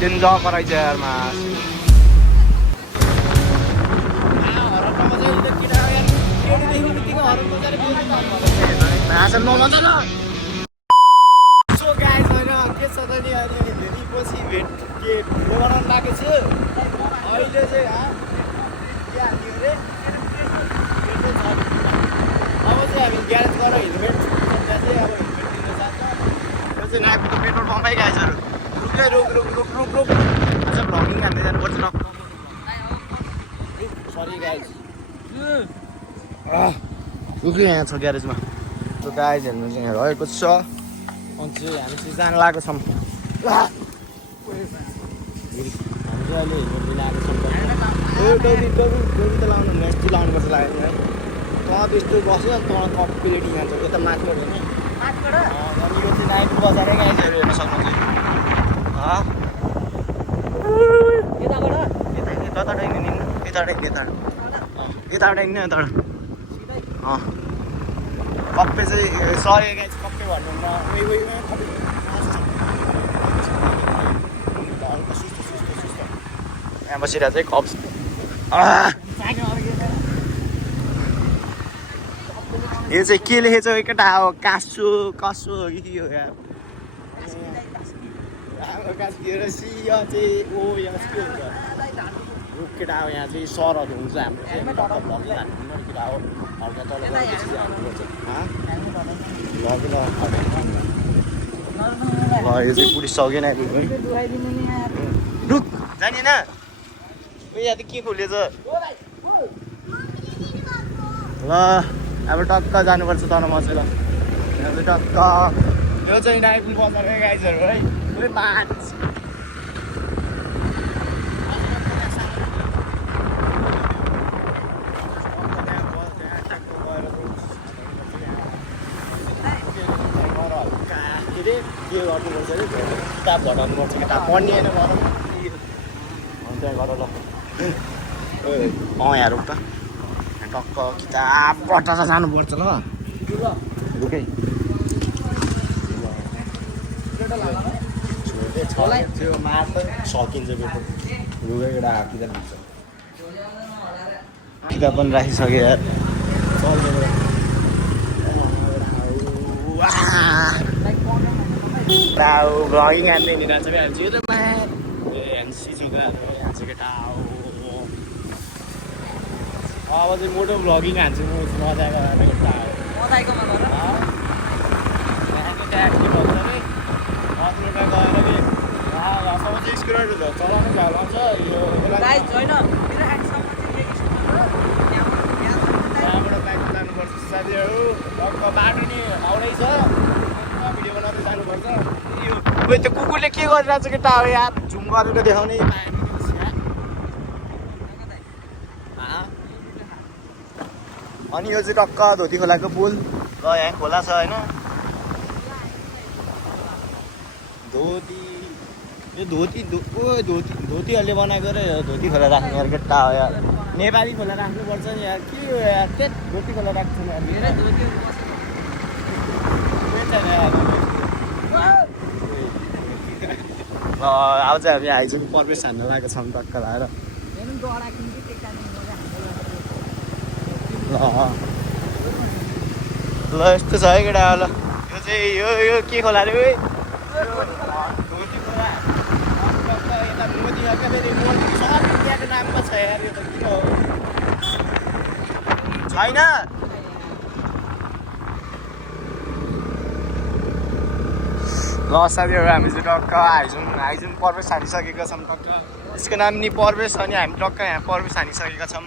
Tinja करायचं यार मास So guys, के छ त नि अहिले धेरै पछि भेट के भिडियो बनाउन लागेको छु अहिले चाहिँ के हाल्यो रे अब चाहिँ हामी ग्यारेज गएर हेलमेट त्यहाँ चाहिँ अब हेलमेट लिन जान्छ यो चाहिँ नागपुरको पेट्रोल पम्पै गाइजहरू रुक आज भ्लगिङ हान्दै जानुपर्छ न सरी गाइज रुक्यो यहाँ छ ग्यारेजमा त्यो गाइज हेर्नु चाहिँ यहाँ रहेको छ अनि चाहिँ हामी चाहिँ जान लागेको छौँ हामी चाहिँ अहिले हेलमेट लिन आएको छौँ डोरी त लाउनु यस्तो लाउनुपर्छ लाग्यो है तँ त्यस्तो बस्यो अनि तँ कप प्लेटिङ हान्छ यता माथिबाट होइन अनि यो चाहिँ नाइट बजारै गाइजहरू हेर्न सक्नुहुन्छ यताबाट कप्पे चाहिँ सरी गाइज कप्पे भन्नुहुन्न यहाँ बसेर चाहिँ कप यो चाहिँ के लेखेछ केटा हो कासो कसो हो कि हो यार सिया चाहिँ ओ यहाँ के हुन्छ केटा हो यहाँ चाहिँ सरहरू हुन्छ हाम्रो चाहिँ केटा हो हल्का तल हाल्नुपर्छ ल यो चाहिँ पुलिस सकेन रुक जाने न यहाँ त के खोलेछ ल अब टक्क जानुपर्छ तर म चाहिँ ल यहाँ चाहिँ टक्क यो चाहिँ नाइपुल बजारकै गाइजहरू है मान्छे के गर्नुपर्छ अरे किताब घटाउनुपर्छ किताब पढ्ने होइन गर त्यहाँ गर ल यहाँ रुख त टक्क किताब पढ्न जानुपर्छ ल रुकै त्यो मार त सकिन्छ पेपर रुकै एउटा किताब दिन्छ किताब पनि राखिसक्यो यार भ्लगिङ हान्दै हिँडिरहेको छ हामी यो त एनसी छ यहाँ चाहिँ केटा हो अब चाहिँ मोटो भ्लगिङ हान्छु म मजाको केटा हो सब चाहिँ स्कुटर चलाउनु चलाउँछ यो त्यहाँबाट बाइक जानुपर्छ साथीहरू टक्क बाटो नि आउँदैछ भिडियो बनाउँदै जानुपर्छ यो त्यो कुकुरले के गरिरहेको छ केटा हो यार झुम गरेर देखाउने अनि यो चाहिँ टक्क धोती खोलाको पुल ल यहाँ खोला छ होइन धोतीहरूले बनाएको र धोती खोला राख्ने यार केटा हो यार नेपाली खोला राख्नुपर्छ नि यार के हो यार धोती खोला राख्छ नि अब चाहिँ हामी आइजको प्रवेश हान्न लागेको छौँ टक्क लाएर ल यस्तो छ है केटा ल यो चाहिँ यो के खोला रे धोती खोला यता मोदी सब इन्डियाको नाममा छ यार यो त किन हो छैन ल साथीहरू हामी चाहिँ टक्क आइजुन प्रवेश हानिसकेका छौँ टक्क यसको नाम नि प्रवेश अनि हामी टक्क यहाँ प्रवेश हानिसकेका छौँ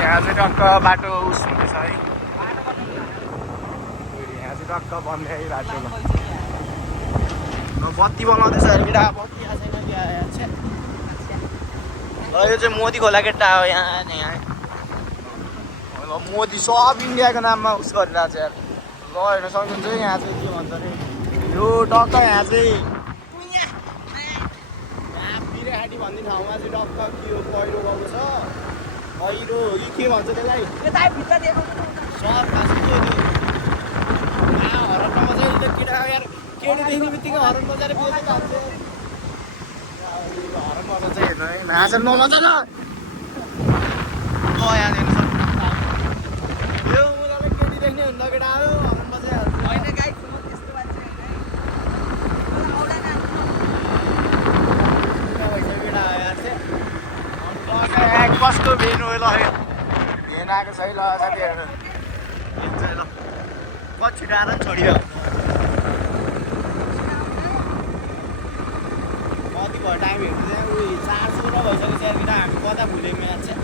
यहाँ चाहिँ टक्क बाटो उस हुँदैछ है टक्क बन्द बाटो बत्ती बनाउँदैछ अरे केटा बत्ती आएको छैन क्या यो चाहिँ मोदी खोला केटा हो यहाँ मोदी सब इन्डियाको नाममा उस गरिरहेको छ यार ल हेर्न सक्नुहुन्छ यहाँ चाहिँ के भन्छ अरे यो टक्क यहाँ चाहिँ बिरेहाटी भन्ने ठाउँमा चाहिँ टक्क के हो पहिरो गएको छ पहिरो कि के भन्छ त्यसलाई सर खास के हरन बजाएर केटा यार केटी देख्ने बित्तिकै हरन बजाएर बेच्दै खान्छ हरन बजाएर चाहिँ हेर्नु है नाच नमजा न यहाँ हेर्नु सक्नुहुन्छ यो मुलालाई केटी देख्ने हुन्छ केटा आयो हरन बजाइहाल्छ होइन गाई त्यस्तो मान्छे कस्तो भेन हो ल भेन आएको छ है ल साथीहरू ल कति छिटो आएर पनि छोडियो कति भयो टाइम हेर्नु चाहिँ उयो 400 रुपियाँ भइसक्यो चाहिँ केटा हामी कता भुल्यौँ यहाँ चाहिँ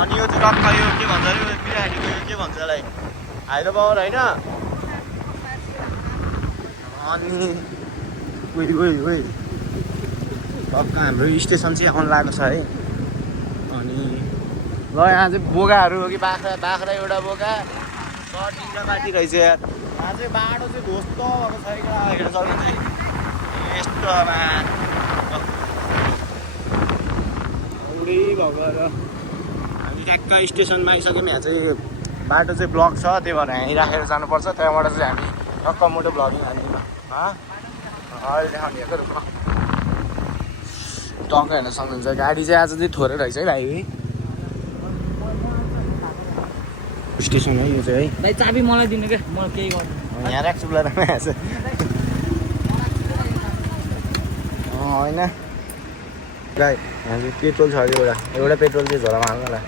अनि यो चाहिँ टक्क यो के भन्छ अरे बिराहाटीको यो के भन्छ यसलाई हाइरो पावर होइन अनि उयो टक्क हाम्रो स्टेसन चाहिँ आउनु लागेको छ है अनि ल यहाँ चाहिँ बोकाहरू हो कि बाख्रा एउटा बोका तिनवटा बाटी रहेछ यार यहाँ चाहिँ बाटो चाहिँ ध्वस्त भएको छ हेर्न सक्नुहुन्छ यस्तो पुरै भएको र हामी ट्याक्क स्टेसनमा आइसक्यौँ यहाँ चाहिँ बाटो चाहिँ ब्लक छ त्यही भएर यहीँ राखेर जानुपर्छ त्यहाँबाट चाहिँ हामी टक्क मोटो ब्लगिङ हाल्ने अहिले देखाउनेको रुख टक्क हेर्न सक्नुहुन्छ गाडी चाहिँ आज चाहिँ थोरै रहेछ है भाइ स्टेसन है यो चाहिँ है भाइ चाबी मलाई दिनु क्या म केही गर्नु यहाँ राख्छु ल होइन गाई यहाँ चाहिँ पेट्रोल छ अरे एउटा पेट्रोल चाहिँ झोलामा हाल्नुलाई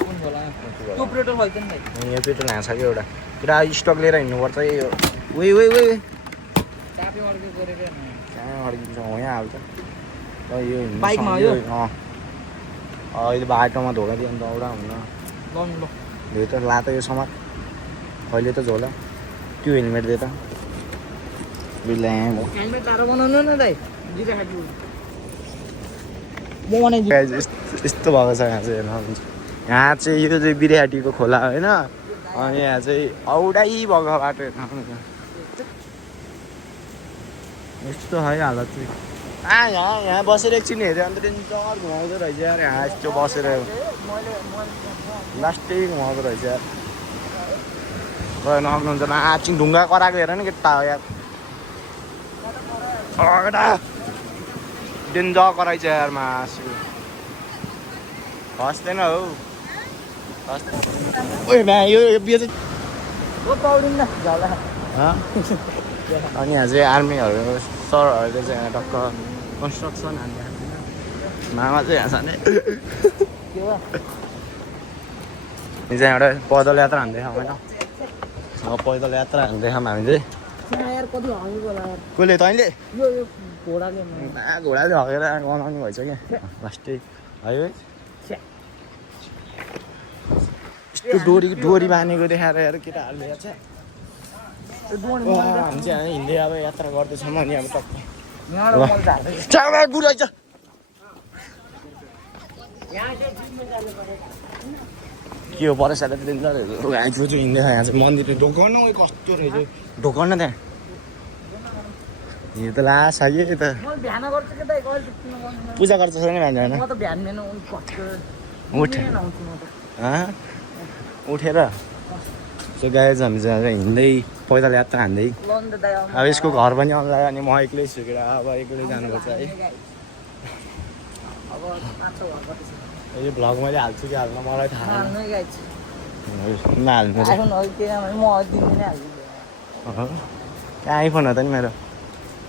कुन होला त्यो पेट्रोल खल्दैन भाइ यो पेट्रोल यहाँ छ कि एउटा पुरा स्टक लिएर हिँड्नुपर्छ यो चाबी अड्के गरेको कहाँ अड्किन्छ यहाँ हाल्छ यो बाइकमा यो अहिले बाटोमा धोका दियो भने त औडा हुन्न गर्नु ल यो त ला त यो समात अहिले त झोला त्यो हेलमेट दिए त हेलमेट तारो बनाउनु न दाइ जिरा खाटी म बनाइदिन्छु यस्तो भएको छ यहाँ चाहिँ हेर्नुहुन्छ यहाँ चाहिँ यो चाहिँ बिरेहाटीको खोला होइन अनि यहाँ चाहिँ औडै भएको बाटो हेर्नुहुन्छ यस्तो है हालत चाहिँ यहाँ बसेर एकछिन हेऱ्यो अन्त डेन्जर घुमाउँदो रहेछ यार यहाँ यस्तो बसेर लास्टै घुमाउँदो रहेछ यार नआउनुहुन्छ नाचिङ ढुङ्गा कराएको हेर नि केटा हो यार केटा डेन्जर कराइछ यार मासु हस्दैन हौ ओ भाइ यो बिहे चाहिँ पाउदिन न झला अनि यहाँ चाहिँ आर्मीहरू सरहरूले चाहिँ यहाँ टक्क कन्स्ट्रक्सन हान्ने मामा चाहिँ यहाँ जाने चाहिँ एउटा पैदल यात्रा हान्दैछौँ होइन पैदल यात्रा हान्दैछौँ हामी चाहिँ कसले तैँले घोडाले हगेर गनाउने भएछ क्या लास्टै है यस्तो डोरी बाँधेको देखाएर यार केटाहरूले यार चाहिँ हामी चाहिँ हिँड्दै अब यात्रा गर्दैछौँ अनि अब टक्क बुढाइ छ के हो परेछ डेन्जरहरू जो हिँड्दै यहाँ चाहिँ मन्दिर ढोकाउन कस्तो रहेछ ढोकाउन त्यहाँ यो त लास है यो त पूजा गर्छ नि भन्छ उठेर सो गाई चाहिँ हामी चाहिँ हिँड्दै पैदल यात्रा हान्दै अब यसको घर पनि आउनु लाग्यो अनि म एक्लै सुकेर अब एक्लै जानुपर्छ है यो भ्लग मैले हाल्छु कि हाल्न मलाई थाहा नहाल्नु आइफोन हो त नि मेरो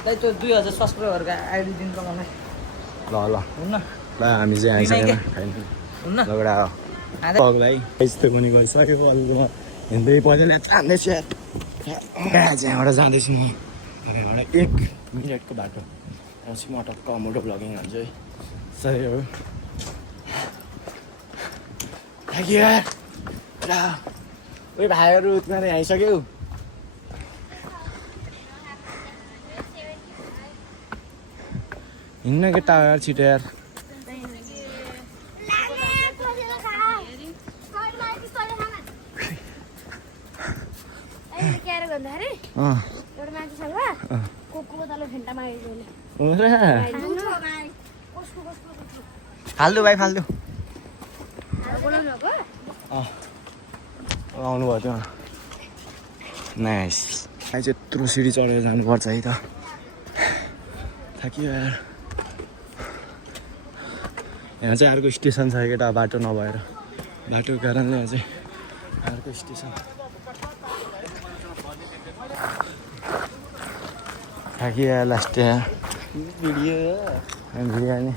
2000 सब्सक्राइबरको आइडी दिन्छ मलाई ल ल ल हामी चाहिँ आइसक्यौँ लगडा भाइ यस्तो पनि गइसक्यो अलिकमा हिँड्दै पैदल यात्रा हान्दैछु यहाँबाट जाँदैछु म यहाँबाट 1 मिनटको बाटो पछि म टक्क मोटो भ्लगिङ हाल्छु है सही हो ओइ भाइहरू तिमीहरू आइसक्यौ हिँड्न केटा यार छिटो यार फाल्दु भाइ फाल्दु आउनु भयो त्यो नाइस अहिले चाहिँ यत्रो सिडी चढेर जानुपर्छ है त थाकियो यार यहाँ चाहिँ अर्को स्टेसन छ केटा बाटो नभएर बाटोको कारणले यहाँ चाहिँ अर्को स्टेसन थाकियो यार लास्ट भिडियो भिडियो नि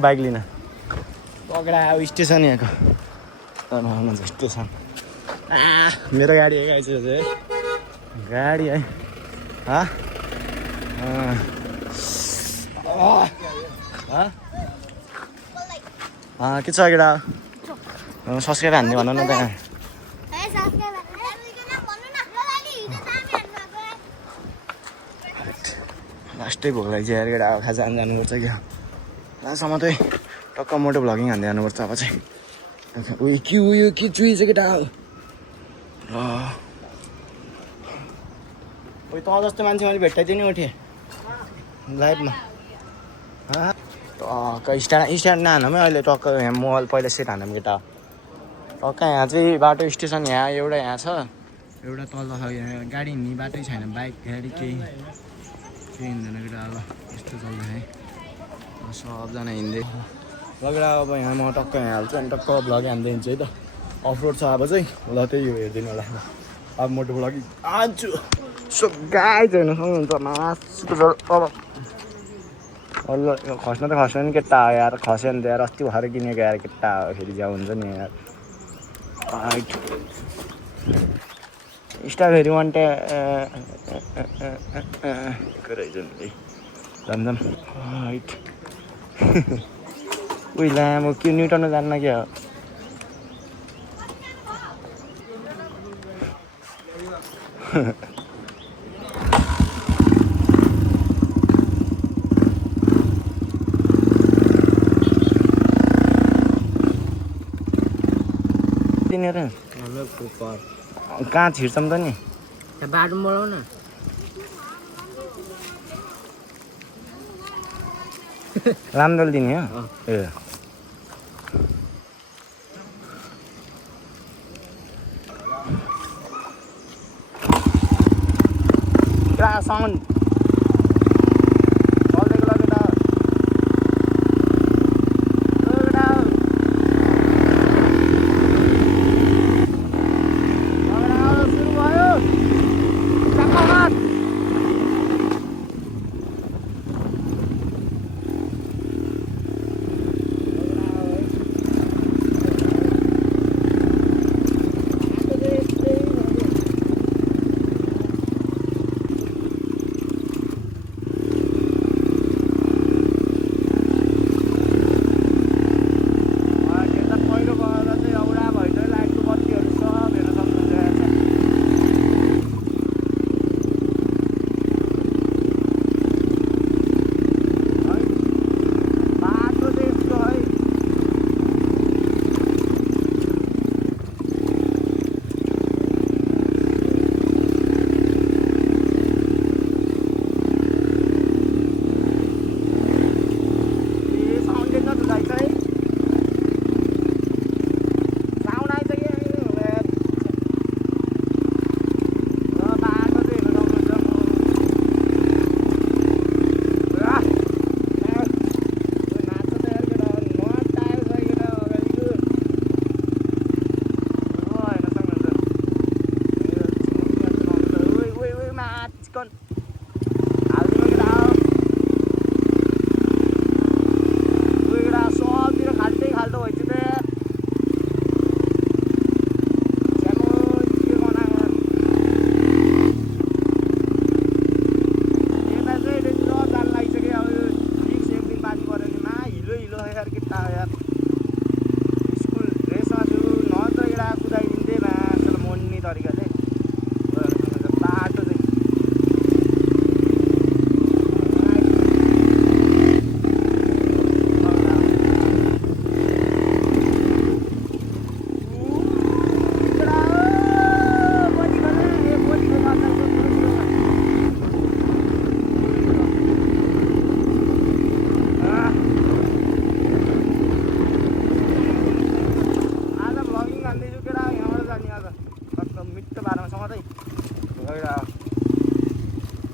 बाइक लिन पकडा अब स्टेसन यहाँको स्टेसन मेरो गाडी आइछ गाडी है के छ केटा सब्सक्राइब हान्ने भन न त लास्टै भोक लाग्छ यार केटा अब खाजा जानुपर्छ क्या लास्टसम्म चाहिँ टक्क मोटो भ्लगिङ हान्दै जानुपर्छ अब चाहिँ उयो के चुई चाहिँ केटा उयो तँ जस्तो मान्छे मैले भेट्टाइदियो नि उठेँ लाइभमा टक्क स्ट्यान्ड नहानमै अहिले टक्क यहाँ मोबाइल पहिला सेट हानौँ केटा टक्क यहाँ चाहिँ बाटो स्टेसन यहाँ एउटा यहाँ छ एउटा तल यहाँ गाडी हिँड्ने बाटै छैन बाइक गाडी केही हिँड्दैन केटा अब यस्तो चल्छ है सबजना हिँड्दै लगेर अब यहाँ म टक्क यहाँ हाल्छु अनि टक्क भ्लग हान्दै हिँड्छु है त अफरोड छ अब चाहिँ ल त्यही हो हेरिदिनु होला अब मोटो भ्लग हान्छु सो गाई चाहिँ सक्नुहुन्छ मासुको अब खस्न त खस्न नि केटा हो यार खस्यो नि त यार अस्ति भएर किनेको यार केटा हो फेरि ज्याउ हुन्छ नि यार स्टार फेरि वान टे रहेछ नि झमझम हाइट उयो लामो के न्युटन जान्न क्या तिनीहरू कहाँ छिर्छौँ त नि बाटो बढाउ न रामदोल दिने हो ए साउन्ड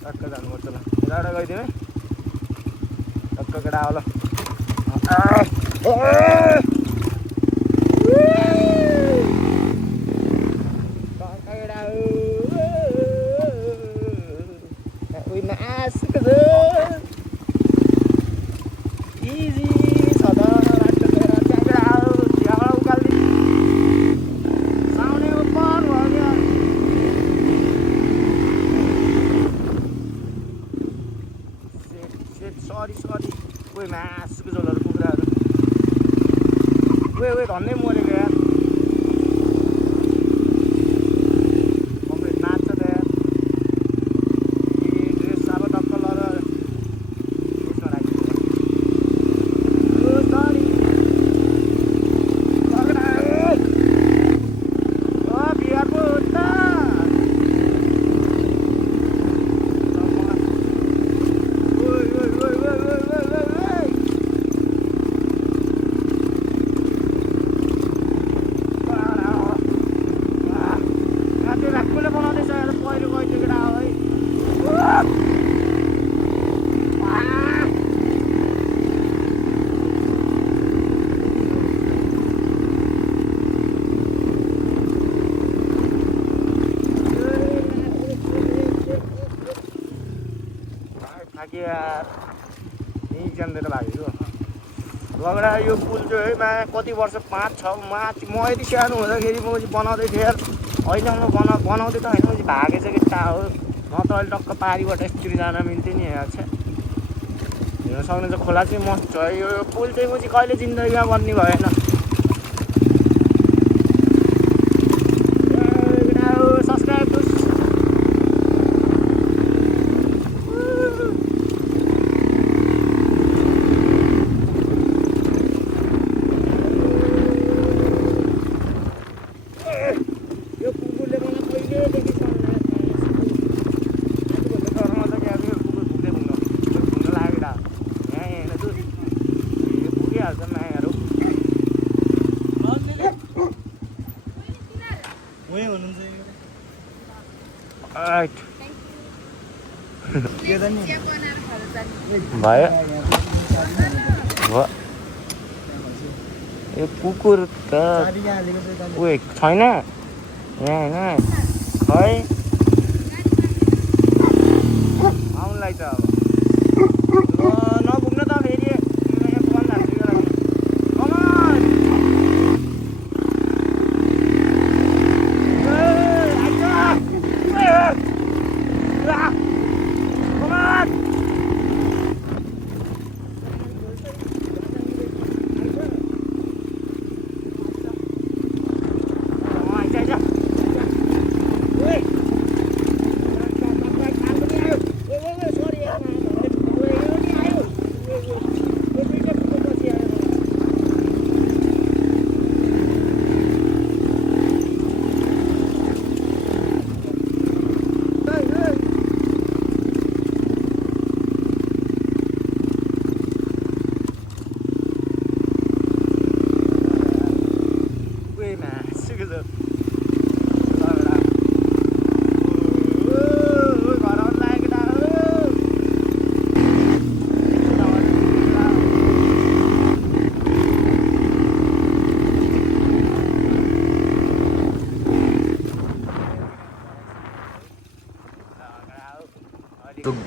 टक्क जानुपर्छ ल यताबाट गइदिउँ है टक्क केटा हो ल सरी कोही मासुको झोलहरू कुखुराहरू धन्दै मरेको यार कम्प्लिट नाच्छ त यार ड्रेस अब टक्क लर त्यसमा राखिदिनु सरी बिहारको उता जान्दैन भागेको लगडा यो पुल चाहिँ है मा कति वर्ष 5-6 म यति सानो हुँदाखेरि म बनाउँदै थिएँ यार अहिले म बनाउँदै त होइन म भागेछ कि टा हो न त अहिले टक्क पारीबाट यसरी जान मिल्थ्यो नि यार छ हेर्न सक्नुहुन्छ खोला चाहिँ मस्त छ यो पुल चाहिँ म चाहिँ कहिले जिन्दगीमा बन्ने भएन भयो यो कुकुर त उयो छैन यहाँ होइन खै आउनुलाई त अब नपुग्न त फेरि फोन हाल्छु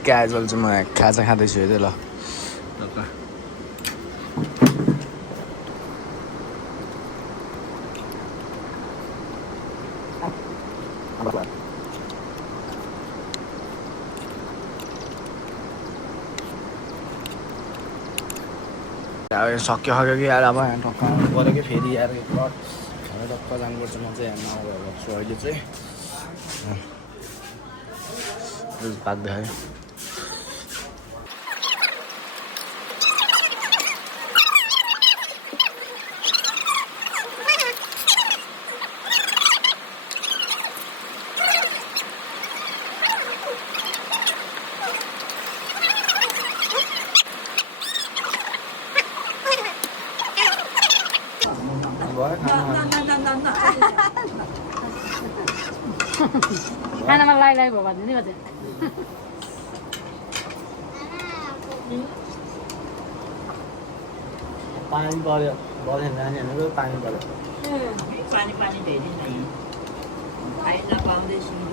गाजल चाहिँ म खाजा खाँदैछु हेर्दै ल सक्यो कि यार अब यहाँ टक्क आउनु पऱ्यो कि फेरि यार टक्क जानुपर्छ म चाहिँ यहाँ नगएको छु अहिले चाहिँ पाक्दैन खानामा लाइ भयो भने नि पानी पर्यो बसेन नानीहरूको पानी पर्यो पानी धेरै नै आइला पाउँदै सुन्नु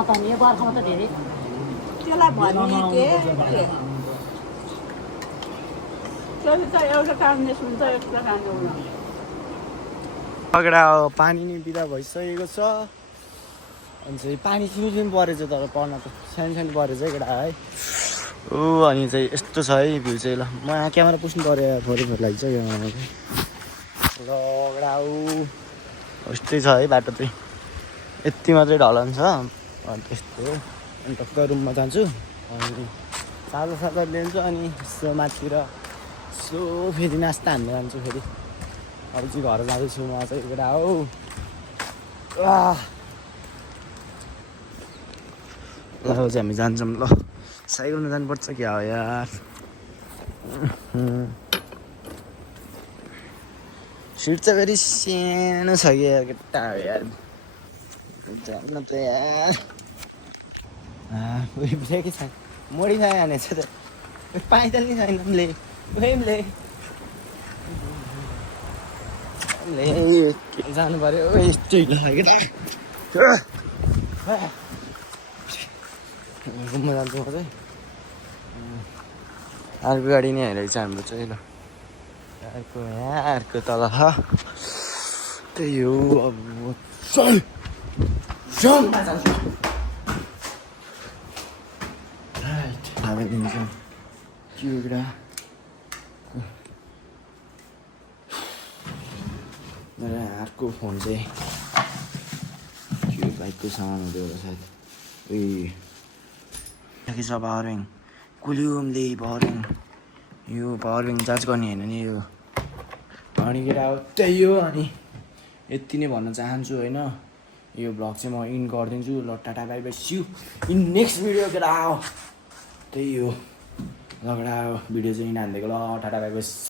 त नि बर्खामा त धेरै त्यसलाई भन्ने के त्यो त एउटा कामले सुन्छ एउटा कामले हुन पगडा पानी नि बिदा भइसकेको छ अनि चाहिँ पानी सुन परेछ तर पर्न त सानो सानो परेछ केटा है ऊ अनि चाहिँ यस्तो छ है भ्यू चाहिँ ल म यहाँ क्यामेरा पुस्नु पऱ्यो फोटो लागि चाहिँ लगडा ऊ यस्तै छ है बाटो चाहिँ यति मात्रै ढलन छ अनि त्यस्तो हो अनि टक्क रुममा जान्छु अनि सादा सादा लिन्छु अनि यसो माथितिर यसो फेरि नास्ता हान्नु जान्छु फेरि अब चाहिँ घर जाँदैछु म चाहिँ केटा हो ल चाहिँ हामी जान्छौँ ल साइकलमा जानुपर्छ क्या हो यार सिट चाहिँ फेरि सानो छ कि यार केटा हो यार जान्न त यार उयो ब्रेकै छैन मोडिफाई हानेछ त पाइदल नि छैन ले के जानु पर्यो यस्तै केटा घुम्न जान्छु म चाहिँ अर्को गाडी नै हेरेको छ हाम्रो चाहिँ ल अर्को तल त्यही हो अब हामी दिन्छौँ एउटा मेरो अर्को फोन चाहिँ त्यो बाइकको सामानहरू होला सायद उयो छ पावर ब्याङ्क कुल्युमले पावर ब्याङ्क यो पावर ब्याङ्क चार्ज गर्ने होइन नि यो अनि केटा हो त्यही हो अनि यति नै भन्न चाहन्छु होइन यो भ्लग चाहिँ म इन गरिदिन्छु ल tata bye bye see you in next video केटा हो त्यही हो लगडा भिडियो चाहिँ इन हानिदिएको ल टाटा बाई बाई